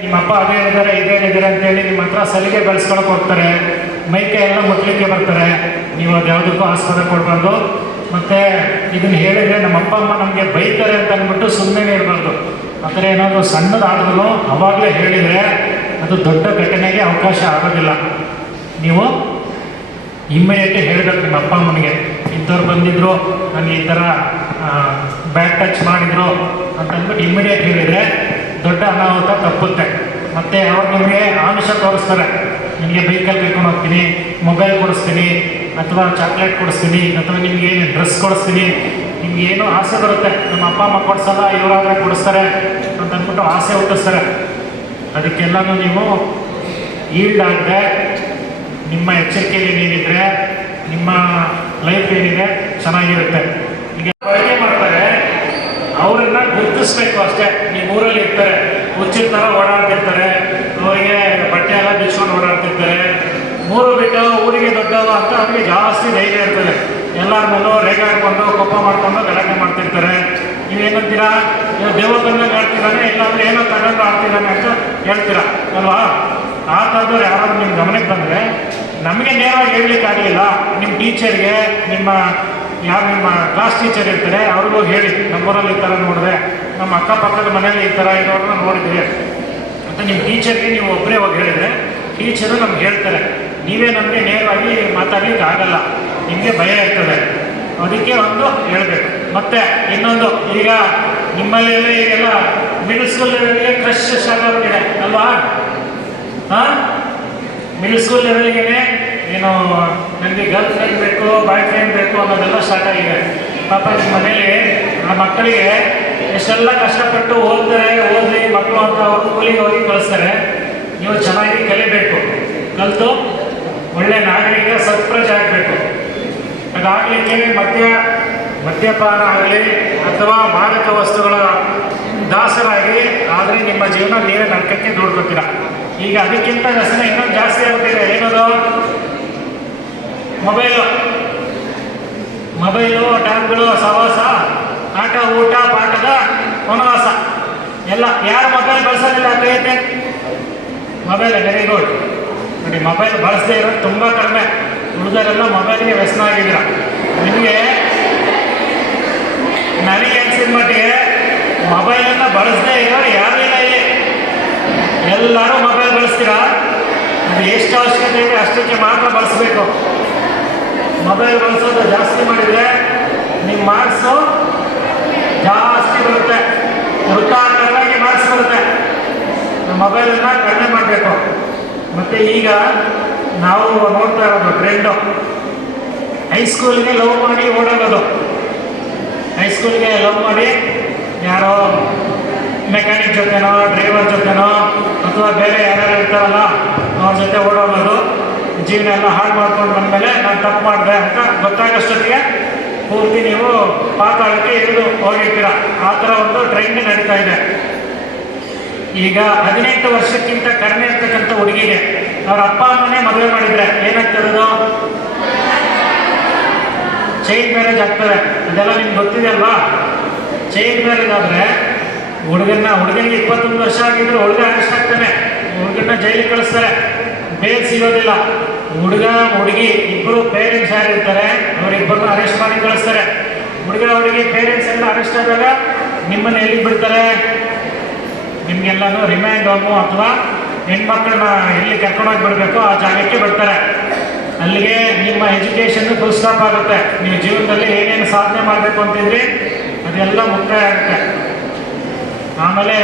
ನಿಮ್ಮ ಅಪ್ಪ ಅದೇ ಹೇಳಿದ್ದಾರೆ, ಇದೇ ಅಂತ ಅಂತೇಳಿ ನಿಮ್ಮ ಹತ್ರ ಸಲಿಗೆ ಬೆಳೆಸ್ಕೊಳಕ್ ಹೋಗ್ತಾರೆ. ಮೈಕೆ ಎಲ್ಲ ಮುಟ್ಲಿಕ್ಕೆ ಬರ್ತಾರೆ. ನೀವು ಅದು ಯಾವುದಕ್ಕೂ ಆಸ್ಪದ ಕೊಡಬಾರ್ದು. ಮತ್ತೆ ಇದನ್ನ ಹೇಳಿದ್ರೆ ನಮ್ಮ ಅಪ್ಪ ಅಮ್ಮ ನಮಗೆ ಬೈತಾರೆ ಅಂತ ಅಂದ್ಬಿಟ್ಟು ಸುಮ್ಮನೆ ಇರಬಾರ್ದು. ಆ ಥರ ಏನಾದರೂ ಸಣ್ಣದಾದ್ರೂ ಅವಾಗಲೇ ಹೇಳಿದರೆ ಅದು ದೊಡ್ಡ ಘಟನೆಗೆ ಅವಕಾಶ ಆಗೋದಿಲ್ಲ. ನೀವು ಇಮ್ಮಿಡಿಯೇಟ್ ಹೇಳಬೇಕು ನಿಮ್ಮ ಅಪ್ಪ ಅಮ್ಮನಿಗೆ. ಇಂಥವ್ರು ಬಂದಿದ್ರು ನನಗೆ ಈ ಥರ ಬ್ಯಾಡ್ ಟಚ್ ಮಾಡಿದ್ರು ಅಂತ ಅಂದ್ಬಿಟ್ಟು ಇಮ್ಮಿಡಿಯೇಟ್ ಹೇಳಿದರೆ ದೊಡ್ಡ ಅನಾಹುತ ತಪ್ಪುತ್ತೆ. ಮತ್ತು ಅವ್ರು ನಿಮಗೆ ಆಮಿಷ ತೋರಿಸ್ತಾರೆ. ನಿಮಗೆ ಬೈಕಲ್ಲಿ ಕರ್ಕೊಂಡು ಹೋಗ್ತೀನಿ ಮೊಬೈಲ್ ಕೊಡಿಸ್ತೀನಿ, ಅಥವಾ ಚಾಕ್ಲೇಟ್ ಕೊಡಿಸ್ತೀನಿ, ಅಥವಾ ನಿಮಗೆ ಏನು ಡ್ರೆಸ್ ಕೊಡಿಸ್ತೀನಿ. ನಿಮ್ಗೆ ಏನೋ ಆಸೆ ಬರುತ್ತೆ. ನಮ್ಮ ಅಪ್ಪ, ಅಮ್ಮ ಕೊಡಿಸಲ್ಲ, ಇವರಾದ್ರೆ ಕೊಡಿಸ್ತಾರೆ ಅಂತ ಅಂದ್ಬಿಟ್ಟು ಆಸೆ ಹುಟ್ಟಿಸ್ತಾರೆ. ಅದಕ್ಕೆಲ್ಲ ನೀವು ಈಲ್ಡ್ ಆಗದೆ, ನಿಮ್ಮ ಎಚ್ಚರಿಕೆಯಲ್ಲಿ ನೀವಿದ್ರೆ, ನಿಮ್ಮ ಲೈಫ್ ಏನಿದೆ ಚೆನ್ನಾಗಿರುತ್ತೆ. ಈಗ ಅಡುಗೆ ಅವರನ್ನ ಗುರುತಿಸ್ಬೇಕು ಅಷ್ಟೇ. ನೀವು ಊರಲ್ಲಿ ಇರ್ತಾರೆ ಹುಚ್ಚಿನ ಥರ ಓಡಾಡ್ತಿರ್ತಾರೆ, ಅವರಿಗೆ ಬಟ್ಟೆ ಎಲ್ಲ ಬಿಚ್ಕೊಂಡು ಓಡಾಡ್ತಿರ್ತಾರೆ. ಮೂರು ಬಿಟ್ಟು ಊರಿಗೆ ದೊಡ್ಡವ ಅಂತ ಅವ್ರಿಗೆ ಜಾಸ್ತಿ ಧೈರ್ಯ ಇರ್ತದೆ. ಎಲ್ಲರ ಮೇಲೂ ರೇಗಾಡ್ಕೊಂಡು ಕೋಪ ಮಾಡ್ಕೊಂಡು ಗಲಾಟೆ ಮಾಡ್ತಿರ್ತಾರೆ. ನೀವೇನಂತೀರಾ ನೀವು ದೇವ್ರ ಬಂದಾಗ ಆಡ್ತಿದ್ದಾನೆ ಇಲ್ಲಾಂದ್ರೆ ಏನೋ ತಗೊಂಡು ಆಡ್ತಿದ್ದಾನೆ ಅಂತ ಹೇಳ್ತೀರಾ? ಅಲ್ವಾ? ಆ ಥರದವ್ರು ಯಾರಾದ್ರೂ ನಿಮ್ಮ ಗಮನಕ್ಕೆ ಬಂದರೆ, ನಮಗೆ ನೇರವಾಗಿ ಹೇಳಲಿಕ್ಕೆ ಆಗಲಿಲ್ಲ ನಿಮ್ಮ ಟೀಚರ್ಗೆ ನಿಮ್ಮ ಯಾರು ನಿಮ್ಮ ಕ್ಲಾಸ್ ಟೀಚರ್ ಇರ್ತಾರೆ, ಅವ್ರಿಗೂ ಹೇಳಿ ನಮ್ಮೂರಲ್ಲಿ ಈ ಥರ ನೋಡಿದೆ ನಮ್ಮ ಅಕ್ಕಪಕ್ಕದ ಮನೇಲಿ ಈ ಥರ ಇರೋರನ್ನ ನೋಡಿದ್ದೀವಿ ಅಂತ ನಿಮ್ಮ ಟೀಚರ್ಗೆ ನೀವು ಒಬ್ಬರೇ ಹೋಗಿ ಹೇಳಿದರೆ ಟೀಚರು ನಮ್ಗೆ ಹೇಳ್ತಾರೆ. ನೀವೇ ನಮಗೆ ನೇರವಾಗಿ ಮಾತಾಡ್ಲಿಕ್ಕೆ ಆಗಲ್ಲ. ನಿಮಗೆ ಭಯ ಇರ್ತದೆ. ಅದಕ್ಕೆ ಒಂದು ಹೇಳಬೇಕು. ಮತ್ತೆ ಇನ್ನೊಂದು, ಈಗ ನಿಮ್ಮಲ್ಲಿ ಈಗೆಲ್ಲ ಮಿಡಲ್ ಸ್ಕೂಲ್ ಕ್ರಶ್ ಇದೆ ಅಲ್ವಾ? ಹಾಂ? ಮಿಡಲ್ ಸ್ಕೂಲ್ ಲೆವೆಲ್ಗೆ ಏನು ನನಗೆ ಗರ್ಲ್ ಫ್ರೆಂಡ್ ಬೇಕು ಬಾಯ್ ಫ್ರೆಂಡ್ ಬೇಕು ಅನ್ನೋದೆಲ್ಲ ಸ್ಟಾರ್ಟ್ ಆಗಿದೆ. ಪಾಪ ನಿಮ್ಮ ಮನೇಲಿ ನಮ್ಮ ಮಕ್ಕಳಿಗೆ ಎಷ್ಟೆಲ್ಲ ಕಷ್ಟಪಟ್ಟು ಓದ್ತಾರೆ, ಓದ್ರಿ, ಮಕ್ಕಳು ಅಂತ ಅವರು ಕೂಲಿಗೆ ಹೋಗಿ ಕಳಿಸ್ತಾರೆ. ನೀವು ಚೆನ್ನಾಗಿ ಕಲಿಬೇಕು. ಕಲಿತು ಒಳ್ಳೆ ನಾಗರಿಕ ಸತ್ಪ್ರಜೆ ಆಗಬೇಕು. ಅದಾಗಲಿಕ್ಕೆ ಮದ್ಯ, ಮದ್ಯಪಾನ ಆಗಲಿ ಅಥವಾ ಮಾದಕ ವಸ್ತುಗಳ ದಾಸರಾಗಿ, ಆದರೆ ನಿಮ್ಮ ಜೀವನ ನೀವೇ ನರಕಕ್ಕೆ ದೂಡ್ಕೊತೀರ. ಈಗ ಅದಕ್ಕಿಂತ ವ್ಯಸನ ಇನ್ನೊಂದು ಜಾಸ್ತಿ ಆಗುತ್ತಿದೆ ಏನದು? ಮೊಬೈಲು. ಮೊಬೈಲು, ಟ್ಯಾಬ್ಗಳು ಸವಾಸ ಆಟ, ಊಟ, ಪಾಠದ ವನವಾಸ. ಎಲ್ಲ ಯಾರು ಮೊಬೈಲ್ ಬಳಸೋದಿಲ್ಲ ಕೈತೆ. ಮೊಬೈಲ್ ವೆರಿ ಗುಡ್ ನೋಡಿ, ಮೊಬೈಲ್ ಬಳಸದೇ ಇರೋದು ತುಂಬ ಕಡಿಮೆ. ಉಳಿದರೆಲ್ಲ ಮೊಬೈಲ್ಗೆ ವ್ಯಸನ ಆಗಿದ್ದೀರ? ನಿಮಗೆ ನನಗೆ ಅನ್ಸಿದ ಮಟ್ಟಿಗೆ ಮೊಬೈಲನ್ನು ಬಳಸದೇ ಇರೋರು ಯಾರು ಇಲ್ಲ ಇಲ್ಲಿ. ಎಲ್ಲರೂ ಮೊಬೈಲ್ ಬಳಸ್ತೀರಾ? ಅದು ಎಷ್ಟು ಅವಶ್ಯಕತೆ ಇದೆ ಅಷ್ಟಕ್ಕೆ ಮಾತ್ರ ಬಳಸಬೇಕು. ಮೊಬೈಲ್ ಬಳಸೋದು ಜಾಸ್ತಿ ಮಾಡಿದರೆ ನಿಮ್ಮ ಮಾರ್ಕ್ಸು ಜಾಸ್ತಿ ಬರುತ್ತೆ. ವೃತ್ತಾಕಾರವಾಗಿ ಮಾರ್ಕ್ಸ್ ಬರುತ್ತೆ. ಮೊಬೈಲನ್ನು ಕಡಿಮೆ ಮಾಡಬೇಕು. ಮತ್ತು ಈಗ ನಾವು ನೋಡ್ತಾ ಇರೋದು ಟ್ರೆಂಡು. ಹೈಸ್ಕೂಲ್ಗೆ ಲವ್ ಮಾಡಿ ಓಡೋಗೋದು ಹೈಸ್ಕೂಲ್ಗೆ ಲವ್ ಮಾಡಿ ಯಾರೋ ಮೆಕ್ಯಾನಿಕ್ ಜೊತೆನೋ ಡ್ರೈವರ್ ಜೊತೆನೋ, ಅಥವಾ ಬೇರೆ ಯಾರ್ಯಾರು ಇರ್ತಾರಲ್ಲ, ಅವ್ರ ಜೊತೆ ಓಡೋಗೋದು ಜೀವನ ಎಲ್ಲ ಹಾಳು ಮಾಡ್ಕೊಂಡು ಬಂದಮೇಲೆ ನಾನು ತಪ್ಪು ಮಾಡಿದೆ ಅಂತ ಗೊತ್ತಾಗೋಷ್ಟೊತ್ತಿಗೆ ಪೂರ್ತಿ ನೀವು ಪಾತಾಳಕ್ಕೆ ಇಳಿದು ಹೋಗಿರ್ತೀರ. ಆ ಥರ ಒಂದು ಟ್ರೈನ್ ನಡೀತಾ ಇದೆ. ಈಗ ಹದಿನೆಂಟು ವರ್ಷಕ್ಕಿಂತ ಕಡಿಮೆ ಇರ್ತಕ್ಕಂಥ ಹುಡುಗಿಗೆ ಅವ್ರ ಅಪ್ಪ ಅಮ್ಮನೇ ಮದುವೆ ಮಾಡಿದ್ರೆ ಏನಾಗ್ತದದು ಚೈನ್ ಮ್ಯಾರೇಜ್ ಆಗ್ತದೆ. ಅದೆಲ್ಲ ನಿಮ್ಗೆ ಗೊತ್ತಿದೆಯಲ್ವಾ ಚೈನ್ ಮ್ಯಾರೇಜ್ ಆದರೆ ಹುಡುಗನ್ನ ಹುಡುಗನಿಗೆ ಇಪ್ಪತ್ತೊಂದು ವರ್ಷ ಆಗಿದ್ರು ಹುಡುಗ ಅರೆಸ್ಟ್ ಆಗ್ತಾನೆ ಹುಡುಗನ್ನ ಜೈಲಿಗೆ ಕಳಿಸ್ತಾರೆ. ಬೇಲ್ ಸಿಗೋದಿಲ್ಲ. ಹುಡುಗ ಹುಡುಗಿ ಇಬ್ಬರು ಪೇರೆಂಟ್ಸ್ ಯಾರಿರ್ತಾರೆ, ಅವರಿಬ್ಬರನ್ನ ಅರೆಸ್ಟ್ ಮಾಡಿ ಕಳಿಸ್ತಾರೆ. ಹುಡುಗ ಹುಡುಗಿ ಪೇರೆಂಟ್ಸ್ ಎಲ್ಲ ಅರೆಸ್ಟ್ ಆದಾಗ ನಿಮ್ಮನ್ನ ಎಲ್ಲಿಗೆ ಬಿಡ್ತಾರೆ? ನಿಮ್ಗೆಲ್ಲಾನು ರಿಮೈಂಡ್ ಹೋಮು ಅಥವಾ ಹೆಣ್ಮಕ್ಳನ್ನ ಎಲ್ಲಿ ಕರ್ಕೊಂಡೋಗಿ ಬಿಡಬೇಕು ಆ ಜಾಗಕ್ಕೆ ಬಿಡ್ತಾರೆ. ಅಲ್ಲಿಗೆ ನಿಮ್ಮ ಎಜುಕೇಶನ್ ಫುಲ್ ಸ್ಟಾಪ್ ಆಗುತ್ತೆ. ನೀವು ಜೀವನದಲ್ಲಿ ಏನೇನು ಸಾಧನೆ ಮಾಡಬೇಕು ಅಂತಿದ್ರಿ, ಅದೆಲ್ಲ ಮುಕ್ತಾಯ ಆಗುತ್ತೆ. ಆಮೇಲೆ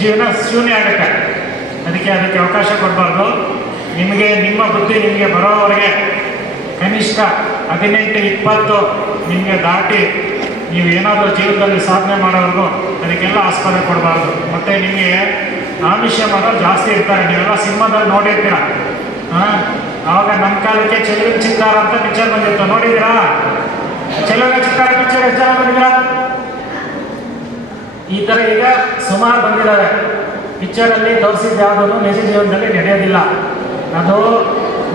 ಜೀವನ ಶೂನ್ಯ ಆಗುತ್ತೆ. ಅದಕ್ಕೆ ಅದಕ್ಕೆ ಅವಕಾಶ ಕೊಡಬಾರ್ದು. ನಿಮಗೆ, ನಿಮ್ಮ ಬುದ್ಧಿ ನಿಮಗೆ ಬರೋವರೆಗೆ ಕನಿಷ್ಠ ಹದಿನೆಂಟು ಇಪ್ಪತ್ತು ನಿಮಗೆ ದಾಟಿ ನೀವು ಏನಾದರೂ ಜೀವನದಲ್ಲಿ ಸಾಧನೆ ಮಾಡೋವರೆಗೂ ಅದಕ್ಕೆಲ್ಲ ಆಸ್ಪದ ಕೊಡಬಾರ್ದು. ಮತ್ತು ನಿಮಗೆ ಆಮಿಷ ಮಾಡೋರು ಜಾಸ್ತಿ ಇರ್ತಾರೆ. ನೀವೆಲ್ಲ ಸಿನಿಮಾದಲ್ಲಿ ನೋಡಿರ್ತೀರ? ಹಾಂ ಆವಾಗ ನಮ್ಮ ಕಾಲಕ್ಕೆ ಚೆಲುವಿನ ಚಿತ್ತಾರ ಅಂತ ಪಿಕ್ಚರ್ ಬಂದಿತ್ತು. ನೋಡಿದ್ದೀರಾ? ಚೆಲುವಿನ ಚಿತ್ತಾರ ಪಿಕ್ಚರ್ ಎಷ್ಟು ಜನ ಈ ಥರ ಈಗ ಸುಮಾರು ಬಂದಿದ್ದಾರೆ ಪಿಕ್ಚರಲ್ಲಿ ತೋರಿಸಿದ ಯಾವುದನ್ನು ನಿಜ ಜೀವನದಲ್ಲಿ ನಡೆಯೋದಿಲ್ಲ. ಅದು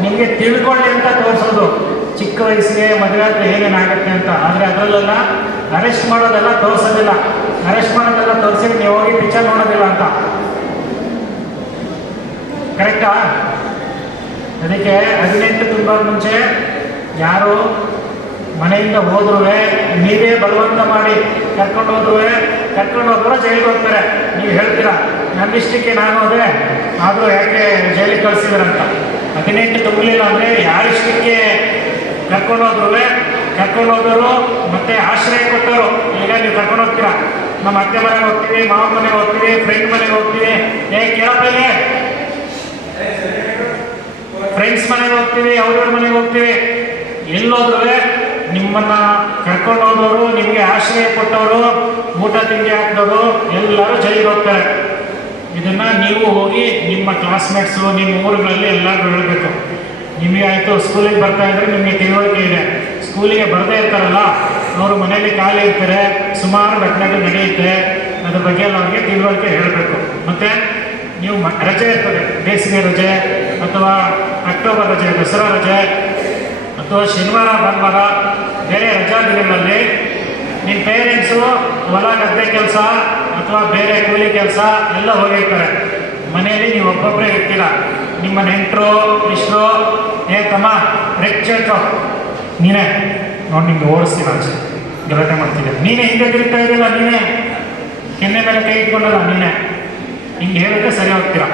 ನಿಮಗೆ ತಿಳ್ಕೊಳ್ಳಿ ಅಂತ ತೋರಿಸೋದು. ಚಿಕ್ಕ ವಯಸ್ಸಿಗೆ ಮದುವೆ ಆದರೆ ಏನೇನಾಗುತ್ತೆ ಅಂತ. ಆದರೆ ಅದರಲ್ಲೆಲ್ಲ ಅರೆಸ್ಟ್ ಮಾಡೋದೆಲ್ಲ ತೋರಿಸೋದಿಲ್ಲ. ಅರೆಸ್ಟ್ ಮಾಡೋದೆಲ್ಲ ತೋರಿಸಿ ನೀವು ಹೋಗಿ ಪಿಕ್ಚರ್ ನೋಡೋದಿಲ್ಲ ಅಂತ. ಕರೆಕ್ಟಾ ಅದಕ್ಕೆ ಹದಿನೆಂಟು ತುಂಬ ಮುಂಚೆ ಯಾರು ಮನೆಯಿಂದ ಹೋದ್ರೂ ನೀವೇ ಬಲವಂತ ಮಾಡಿ ಕರ್ಕೊಂಡು ಹೋದ್ರೂ ಕರ್ಕೊಂಡು ಹೋದ್ರು ಜೈಲಿಗೆ ಹೋಗ್ತಾರೆ. ನೀವು ಹೇಳ್ತೀರಾ? ನನ್ನ ಇಷ್ಟಕ್ಕೆ ನಾನು ಹೋದೆ ಆದರೂ ಯಾಕೆ ಜೈಲಿಗೆ ಕಳಿಸಿದ್ರಂತ. ಹದಿನೆಂಟು ತುಂಬಲಿಲ್ಲ ಅಂದರೆ ಯಾರಿಷ್ಟಕ್ಕೆ ಕರ್ಕೊಂಡು ಹೋದ್ರು ಕರ್ಕೊಂಡು ಹೋದವರು ಮತ್ತೆ ಆಶ್ರಯ ಕೊಟ್ಟವರು. ಈಗ ನೀವು ಕರ್ಕೊಂಡು ಹೋಗ್ತೀರಾ? ನಮ್ಮ ಅತ್ತೆ ಮನೆಗೆ ಹೋಗ್ತೀವಿ, ಮಾವ ಮನೆಗೆ ಹೋಗ್ತೀವಿ ಫ್ರೆಂಡ್ ಮನೆಗೆ ಹೋಗ್ತೀವಿ. ಏ ಕೇಳಪ್ಪ ಫ್ರೆಂಡ್ಸ್ ಮನೆಗೆ ಹೋಗ್ತೀವಿ, ಅವ್ರವ್ರ ಮನೆಗೆ ಹೋಗ್ತೀವಿ. ಎಲ್ಲೋದ್ರೂ ನಿಮ್ಮನ್ನ ಕರ್ಕೊಂಡು ಹೋದವರು, ನಿಮಗೆ ಆಶ್ರಯ ಕೊಟ್ಟವರು, ಊಟ ತಿಂಡಿ ಹಾಕಿದವರು, ಎಲ್ಲರೂ ಜೈಲಿಗೆ ಹೋಗ್ತಾರೆ. ಇದನ್ನ ನೀವು ಹೋಗಿ ನಿಮ್ಮ ಕ್ಲಾಸ್ಮೇಟ್ಸು ನಿಮ್ಮ ಊರುಗಳಲ್ಲಿ ಎಲ್ಲರೂ ಹೇಳಬೇಕು. ನಿಮಗೆ ಆಯಿತು ಸ್ಕೂಲಿಗೆ ಬರ್ತಾ ಇದ್ರೆ ನಿಮಗೆ ತಿಳುವಳಿಕೆ ಇದೆ. ಸ್ಕೂಲಿಗೆ ಬರದೇ ಇರ್ತಾರಲ್ಲ, ಅವರು ಮನೆಯಲ್ಲಿ ಖಾಲಿ ಇರ್ತಾರೆ, ಸುಮಾರು ಘಟನೆಗಳು ನಡೆಯುತ್ತೆ. ಅದ್ರ ಬಗ್ಗೆ ಎಲ್ಲ ಅವ್ರಿಗೆ ತಿಳುವಳಿಕೆ ಹೇಳಬೇಕು. ಮತ್ತೆ ನೀವು ರಜೆ ಇರ್ತದೆ, ಬೇಸಿಗೆ ರಜೆ, ಅಥವಾ ಅಕ್ಟೋಬರ್ ರಜೆ, ದಸರಾ ರಜೆ, ಅಥವಾ ಶನಿವಾರ, ಭಾನುವಾರ, ಬೇರೆ ರಜಾ ದಿನಗಳಲ್ಲಿ ನಿಮ್ಮ ಪೇರೆಂಟ್ಸು ಹೊಲ ಗದ್ದೆ ಕೆಲಸ ಅಥವಾ ಬೇರೆ ಕೂಲಿ ಕೆಲಸ ಎಲ್ಲ ಹೋಗಿರ್ತಾರೆ ಮನೆಯಲ್ಲಿ ನೀವು ಒಬ್ಬೊಬ್ಬರೇ ಇರ್ತೀರ. ನಿಮ್ಮ ನೆಂಟರು ಇಷ್ಟರು ಏ ತಮ್ಮ ರೆಕ್ಚೇಟ್ರು ನೀನೇ, ನೋಡಿ ನಿಮ್ಗೆ ಓಡಿಸ್ತೀನಿ ಆಚೆ. ಗಲಾಟೆ ಮಾಡ್ತಿದ್ದೆ. ನೀನೇ ಹಿಂದೆ ತಿರುಗ್ತಾ ಇರಲಿಲ್ಲ ನೀನೇ. ಕೆನ್ನೆ ಮೇಲೆ ಕೈ ಇಟ್ಕೊಂಡಲ್ಲ, ನೀನೇ. ಹಿಂಗೆ ಹೇಳಿದ್ರೆ ಸರಿ ಹೋಗ್ತೀರಾ?